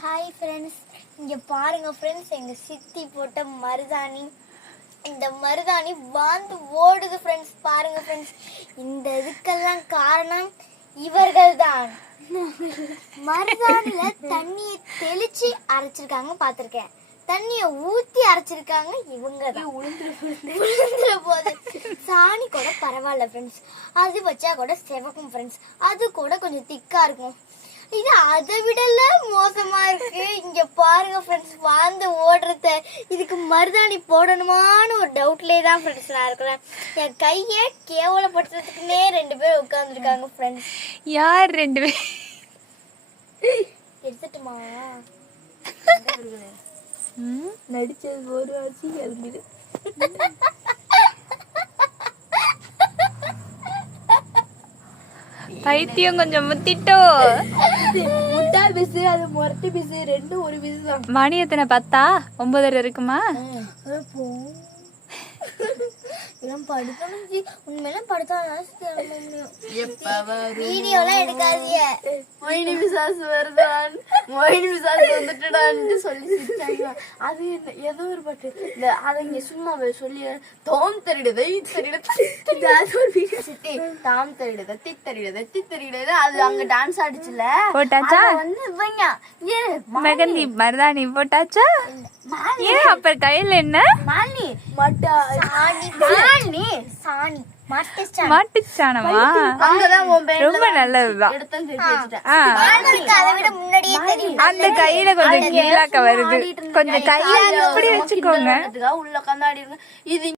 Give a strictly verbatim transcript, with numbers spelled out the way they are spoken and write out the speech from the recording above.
Hi friends, இங்கே பாருங்க friends, எங்கள் சித்தி போட்ட மருதாணி. இந்த மருதாணி வாந்து ஓடுது ஃப்ரெண்ட்ஸ். பாருங்க ஃப்ரெண்ட்ஸ், இந்த இதுக்கெல்லாம் காரணம் இவர்கள் தான். மருதாணில தண்ணியை தெளிச்சு அரைச்சிருக்காங்க பார்த்துருக்கேன். தண்ணியை ஊத்தி அரைச்சிருக்காங்க இவங்க தான். உளுந்துற போது சாணி கூட பரவாயில்ல ஃப்ரெண்ட்ஸ், அது வச்சா கூட செவக்கும் ஃப்ரெண்ட்ஸ். அது கூட கொஞ்சம் திக்கா இருக்கும். இது அதை விடல மோசமா இருக்கு. இங்க பாருங்க ஃப்ரெண்ட்ஸ், வாந்து ஓடுறத. இதுக்கு மருதாணி போடணுமான்னு ஒரு டவுட்லேயே தான் ஃப்ரெண்ட்ஸ் நான் இருக்கிறேன். என் கையை கேவலப்படுத்துறதுக்குன்னே ரெண்டு பேர் உட்காந்துருக்காங்க ஃப்ரெண்ட்ஸ். யார் ரெண்டு பேர்? எடுத்துட்டுமா நடிச்சது ஒரு ஆச்சு எழுந்திரு. பைத்தியம் கொஞ்சம் முத்திட்டோ. முட்டா பிசு அது மொரட்டு பிசு ரெண்டும் ஒரு பிசு தான். மணி எத்தனை? பத்தா ஒன்பதரை இருக்குமா? இதெல்லாம் படுத்தணும். உண்மையெல்லாம் படுத்தா வீடியோலாம் எடுக்காதீங்க. மொயினி பிசாசு வருதான், மொயினி பிசாசு வந்துட்டுடான்னு சொல்லி சிரிச்சாங்க. அது ஏதோ ஒரு பாட்டு இந்த அதை இங்க சும்மா சொல்லி தோம் தெரிடுது சித்தி தாம் தெரிடுது தி தெரிடுது தி தெரிடுது. அது அங்க டான்ஸ் ஆடிச்சுல போட்டாச்சா? வந்து இவங்க மெகந்தி மருதாணி போட்டாச்சா? ஏன் அப்புறம் கையில என்ன? மாலினி மட்டா சாணி சாணி சாணி மாட்டுச்சானமா? ரொம்ப நல்லதுதான். அதை விட முன்னாடியே தெரியும். அந்த கையில கொஞ்சம் கீழாக்க வருது. கொஞ்சம் கையில அப்படி வச்சுக்கோங்க. உள்ள கண்ணாடி இது